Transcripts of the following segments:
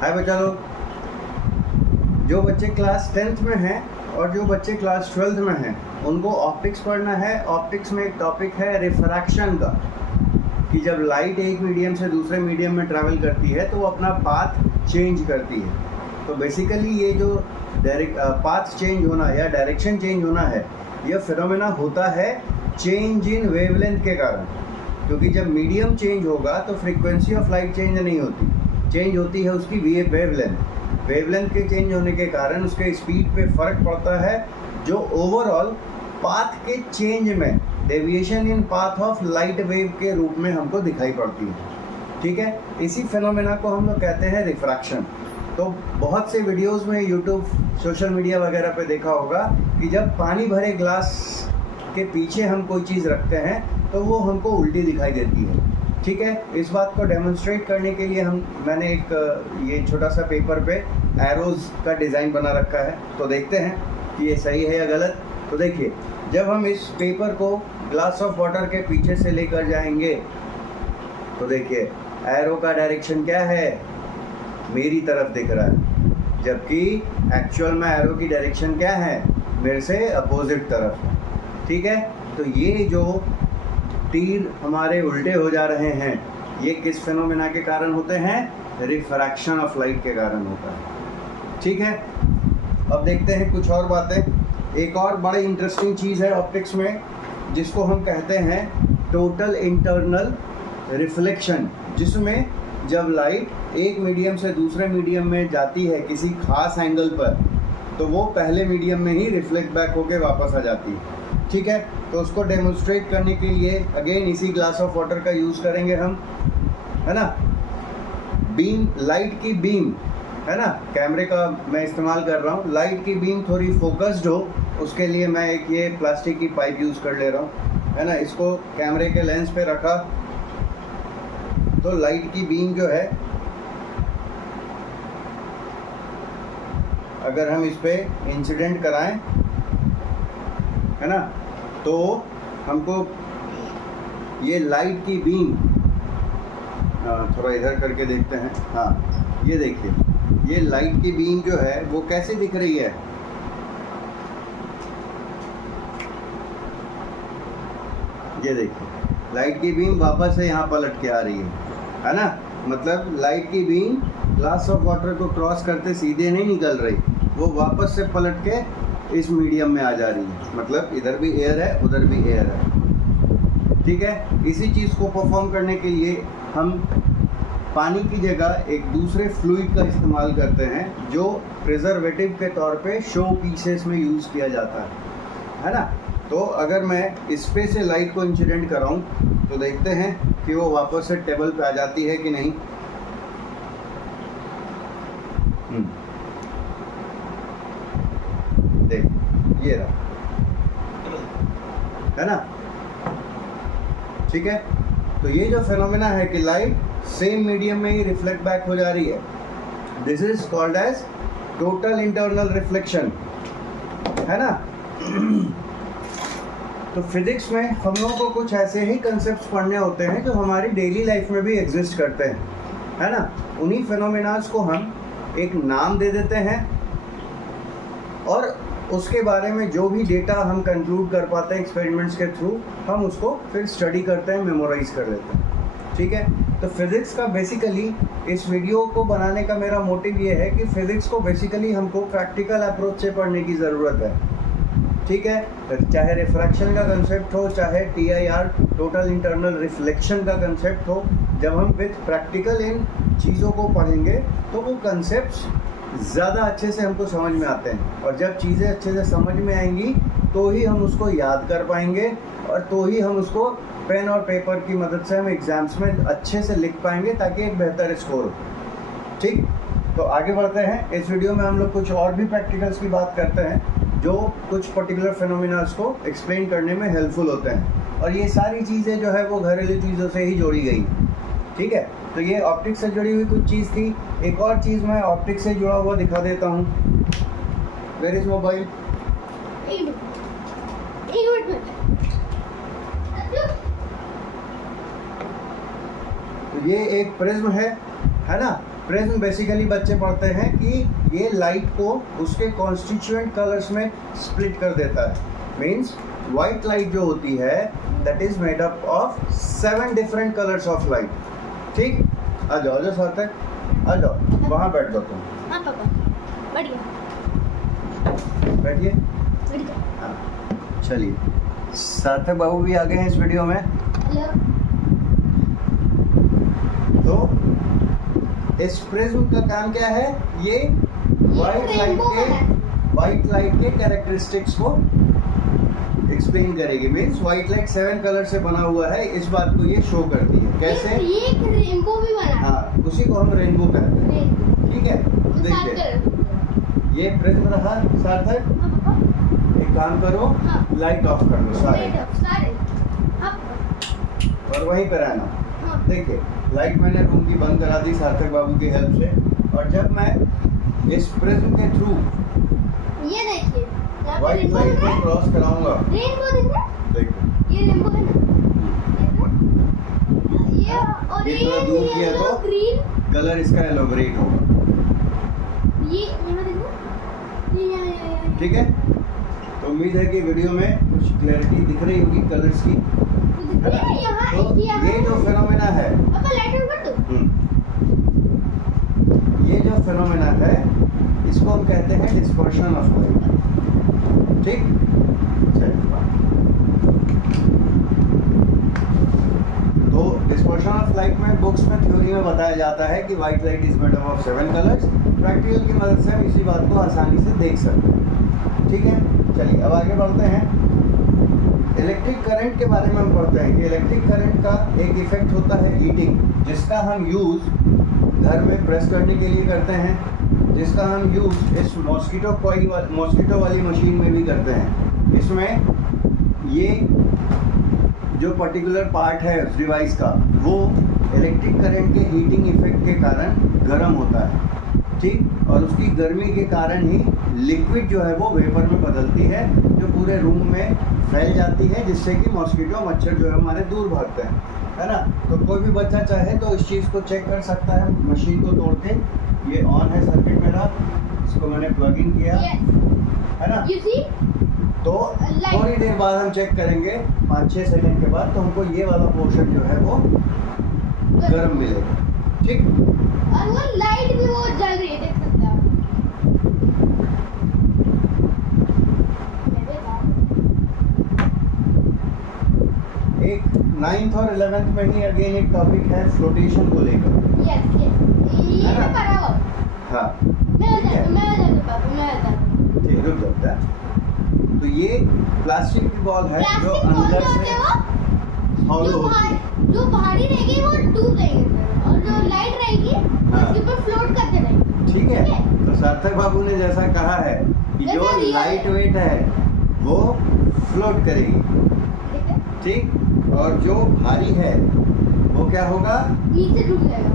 हाय बच्चा लोग, जो बच्चे क्लास 10th में हैं और जो बच्चे क्लास 12th में हैं उनको ऑप्टिक्स पढ़ना है। ऑप्टिक्स में एक टॉपिक है रिफ्रैक्शन का, कि जब लाइट एक मीडियम से दूसरे मीडियम में ट्रैवल करती है तो वो अपना पाथ चेंज करती है। तो बेसिकली ये जो पाथ चेंज होना या डायरेक्शन चेंज होना है, यह फिनोमेना होता है चेंज इन वेवलेंथ के कारण। क्योंकि जब मीडियम चेंज होगा तो फ्रीक्वेंसी ऑफ लाइट चेंज नहीं होती, चेंज होती है उसकी वेवलेंथ। वेवलेंथ के चेंज होने के कारण उसके स्पीड पे फ़र्क पड़ता है, जो ओवरऑल पाथ के चेंज में deviation in path of light wave के रूप में हमको दिखाई पड़ती है। ठीक है, इसी फिनोमेना को हम लोग कहते हैं रिफ्रैक्शन। तो बहुत से वीडियोस में यूट्यूब, सोशल मीडिया वगैरह पे देखा होगा कि जब पानी भरे ग्लास के पीछे हम कोई चीज़ रखते हैं तो वो हमको उल्टी दिखाई देती है। ठीक है, इस बात को डेमोन्स्ट्रेट करने के लिए मैंने एक ये छोटा सा पेपर पे एरोज़ का डिज़ाइन बना रखा है। तो देखते हैं कि ये सही है या गलत। तो देखिए, जब हम इस पेपर को ग्लास ऑफ वाटर के पीछे से लेकर जाएंगे तो देखिए एरो का डायरेक्शन क्या है, मेरी तरफ दिख रहा है, जबकि एक्चुअल में एरो की डायरेक्शन क्या है, मेरे से अपोजिट तरफ। ठीक है, तो ये जो तीर हमारे उल्टे हो जा रहे हैं ये किस फिनोमेना के कारण होते हैं, रिफ्रैक्शन ऑफ लाइट के कारण होता है। ठीक है, अब देखते हैं कुछ और बातें। एक और बड़ी इंटरेस्टिंग चीज़ है ऑप्टिक्स में, जिसको हम कहते हैं टोटल इंटरनल रिफ्लेक्शन, जिसमें जब लाइट एक मीडियम से दूसरे मीडियम में जाती है किसी खास एंगल पर, तो वो पहले मीडियम में ही रिफ्लेक्ट बैक होके वापस आ जाती है। ठीक है, तो उसको डेमोन्स्ट्रेट करने के लिए अगेन इसी ग्लास ऑफ वाटर का यूज़ करेंगे हम, है ना। बीम, लाइट की बीम, है ना, कैमरे का मैं इस्तेमाल कर रहा हूँ। लाइट की बीम थोड़ी फोकस्ड हो उसके लिए मैं एक ये प्लास्टिक की पाइप यूज़ कर ले रहा हूँ, है ना। इसको कैमरे के लेंस पे रखा तो लाइट की बीम जो है, अगर हम इस पर इंसिडेंट कराएं, है ना, तो हमको ये लाइट की बीम, थोड़ा इधर करके देखते हैं। हाँ, ये देखिए, ये लाइट की बीम जो है वो कैसे दिख रही है, ये देखिए लाइट की बीम वापस से यहाँ पलट के आ रही है ना। मतलब लाइट की बीम ग्लास ऑफ वाटर को क्रॉस करते सीधे नहीं निकल रही, वो वापस से पलट के इस मीडियम में आ जा रही है। मतलब इधर भी एयर है, उधर भी एयर है। ठीक है, इसी चीज़ को परफॉर्म करने के लिए हम पानी की जगह एक दूसरे फ्लूइड का इस्तेमाल करते हैं, जो प्रिजर्वेटिव के तौर पे शो पीसेस में यूज़ किया जाता है ना। तो अगर मैं इस पे से लाइट को इंसिडेंट कराऊं तो देखते हैं कि वो वापस से टेबल पे आ जाती है कि नहीं। देख, ये रहा, है ना। ठीक है, तो ये जो फिनोमेना है कि लाइट सेम मीडियम में ही रिफ्लेक्ट बैक हो जा रही है, this is called as total internal reflection, है ना। तो फिजिक्स में हम लोगों को कुछ ऐसे ही कंसेप्ट्स पढ़ने होते हैं जो हमारी डेली लाइफ में भी एग्जिस्ट करते हैं, है ना। उन्हीं फिनोमेनास को हम एक नाम दे देते हैं और उसके बारे में जो भी डेटा हम कंक्लूड कर पाते हैं एक्सपेरिमेंट्स के थ्रू, हम उसको फिर स्टडी करते हैं, मेमोराइज कर लेते हैं। ठीक है, तो फिज़िक्स का बेसिकली इस वीडियो को बनाने का मेरा मोटिव ये है कि फ़िज़िक्स को बेसिकली हमको प्रैक्टिकल अप्रोच से पढ़ने की ज़रूरत है। ठीक है, चाहे रिफ्रैक्शन का कंसेप्ट हो, चाहे TIR टोटल इंटरनल रिफ्लेक्शन का कंसेप्ट हो, जब हम विथ प्रैक्टिकल इन चीज़ों को पढ़ेंगे तो वो कंसेप्ट्स ज़्यादा अच्छे से हमको समझ में आते हैं। और जब चीज़ें अच्छे से समझ में आएंगी तो ही हम उसको याद कर पाएंगे और तो ही हम उसको पेन और पेपर की मदद से हम एग्ज़ाम्स में अच्छे से लिख पाएंगे ताकि एक बेहतर स्कोर हो। ठीक, तो आगे बढ़ते हैं। इस वीडियो में हम लोग कुछ और भी प्रैक्टिकल्स की बात करते हैं जो कुछ पर्टिकुलर फिनोमेनास को एक्सप्लेन करने में हेल्पफुल होते हैं, और ये सारी चीज़ें जो है वो घरेलू चीज़ों से ही जोड़ी गई। ठीक है, तो ये ऑप्टिक्स से जुड़ी हुई कुछ चीज़ थी। एक और चीज़ मैं ऑप्टिक्स से जुड़ा हुआ दिखा देता हूँ। Where is mobile? तो ये एक प्रिज्म है ना। प्रिज्म बेसिकली बच्चे पढ़ते हैं कि ये लाइट को उसके कॉन्स्टिट्यूएंट कलर्स में स्प्लिट कर देता है। मीन्स वाइट लाइट जो होती है that is made up of 7 different colours of light. ठीक, आ जाओ सार्थक, आ जाओ वहाँ बैठ जाओ तुम। हाँ पापा, बढ़िया बैठिए। हाँ चलिए, सार्थक बाबू भी आ गए हैं इस वीडियो में। तो इस प्रिज्म का काम क्या है? ये वाइट लाइट के कैरेक्टरिस्टिक्स को एक्सप्लेन करेगी। मीन्स वाइट लाइट 7 कलर से बना हुआ है, इस बात को ये शो करती है। कैसे? ये रेनबो भी बना। हाँ, उसी को हम रेनबो कहते हैं। ठीक है, देखिए ये प्रिज्म रहा सार्थक। एक काम करो, हाँ। लाइट ऑफ कर लो सारे हाँ। और वहीं पर रहना। हाँ। देखिए लाइट मैंने रूम की बंद करा दी सार्थक बाबू की हेल्प से, और जब मैं इस प्रिज्म के थ्रू ये देखिए व्हाइट लाइट को क्रॉस कराऊंगा, रेनबो दिख रहा है? देखो ये रेनबो है ना, ये ऑरेंज, येलो, ग्रीन, कलर इसका एलोबरेट होगा। ये यहाँ देखो, ये यहाँ। ठीक है, तो उम्मीद है कि वीडियो में कुछ क्लैरिटी दिख रही होगी कलर्स की, है ना? तो ये जो फिनोमेना है, पापा लाइट ऑन कर दो। ये जो फिनोमेना है इसको हम कहते हैं डिस्पर्शन ऑफ लाइट। ठीक, तो डिस्पर्शन ऑफ लाइट में बुक्स में थ्योरी में बताया जाता है कि white light is made up of 7 colours. Practical की मदद से हम इसी बात को आसानी से देख सकते हैं। ठीक है, चलिए अब आगे बढ़ते हैं। इलेक्ट्रिक करंट के बारे में हम पढ़ते हैं कि इलेक्ट्रिक करंट का एक इफेक्ट होता है हीटिंग, जिसका हम यूज़ घर में प्रेस करने के लिए करते हैं, जिसका हम यूज़ इस मॉस्किटो वाली मशीन में भी करते हैं। इसमें ये जो पर्टिकुलर पार्ट है उस डिवाइस का, वो इलेक्ट्रिक करंट के हीटिंग इफेक्ट के कारण गर्म होता है। ठीक, और उसकी गर्मी के कारण ही लिक्विड जो है वो वेपर में बदलती है, जो पूरे रूम में फैल जाती है, जिससे कि मॉस्किटो मच्छर जो है हमारे दूर भागते हैं, है ना? तो कोई भी बच्चा चाहे तो इस चीज़ को चेक कर सकता है मशीन को तोड़ के। ये ऑन है सर्किट मेरा, इसको मैंने प्लग इन किया, है ना? तो थोड़ी देर बाद हम चेक करेंगे 5-6 सेकंड के बाद, तो हमको ये वाला पोर्शन जो है वो गर्म मिलेगा। ठीक, और वो लाइट भी वो जल रही है, देख सकते हैं आप। एक 9th और 11th में ही अगेन एक टॉपिक है फ्लोटेशन को लेकर। यस ये मैं पढ़ा हुआ। हाँ मैं बता ठीक, रुक जाता है। तो ये प्लास्टिक की बॉल है जो अंदर से हॉलो होती है। जो भारी रहेगी वो डूब जाएगी, और जो लाइट रहेगी उसके ऊपर फ्लोट करते रहेगी। ठीक है, तो सार्थक बाबू ने जैसा कहा है कि जो लाइट वेट है वो फ्लोट करेगी। ठीक, और जो भारी है वो क्या होगा? नीचे डूब जाएगा,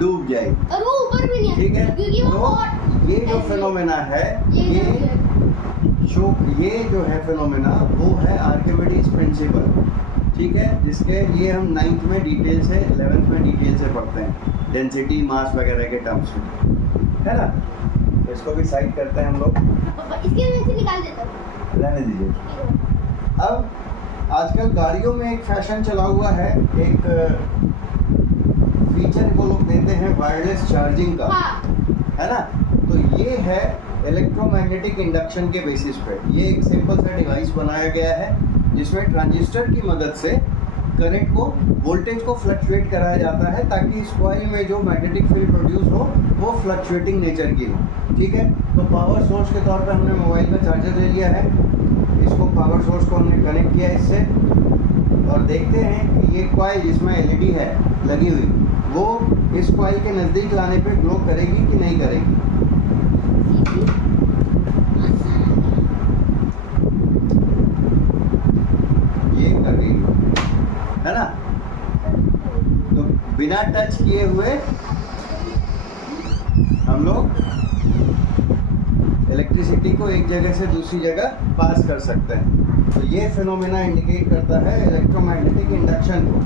डूब जाएगी, और वो ऊपर भी नहीं। ठीक है, क्योंकि वो तो ये जो फिनोमेना है, ये जो है फिनोमेना वो है आर्किमिडीज प्रिंसिपल। ठीक है, जिसके लिए हम 9th में डिटेल से, 11th में डिटेल से पढ़ते हैं, डेंसिटी मास वगैरह के टर्म्स में, है ना? तो इसको भी साइड करते हैं हम लोग, इसके में से निकाल देता हूं, रहने दीजिए। अब आजकल गाड़ियों में एक फैशन चला हुआ है, एक फीचर को लोग देते हैं वायरलेस चार्जिंग का। हाँ। है ना? तो ये है इलेक्ट्रोमैग्नेटिक इंडक्शन के बेसिस पे ये एक सिंपल सा डिवाइस बनाया गया है, जिसमें ट्रांजिस्टर की मदद से करंट को, वोल्टेज को फ्लक्चुएट कराया जाता है, ताकि इस कॉइल में जो मैग्नेटिक फील्ड प्रोड्यूस हो वो फ्लक्चुएटिंग नेचर की हो। ठीक है, तो पावर सोर्स के तौर पे हमने मोबाइल का चार्जर ले लिया है, इसको पावर सोर्स को हमने कनेक्ट किया इससे, और देखते हैं कि ये कॉइल जिसमें एलईडी है लगी हुई, वो इस कॉइल के नज़दीक लाने पे ग्लो करेगी कि नहीं करेगी। ये कर रही है ना? तो बिना टच किए हुए हम लोग इलेक्ट्रिसिटी को एक जगह से दूसरी जगह पास कर सकते हैं। तो ये फिनोमेना इंडिकेट करता है इलेक्ट्रोमैग्नेटिक इंडक्शन को।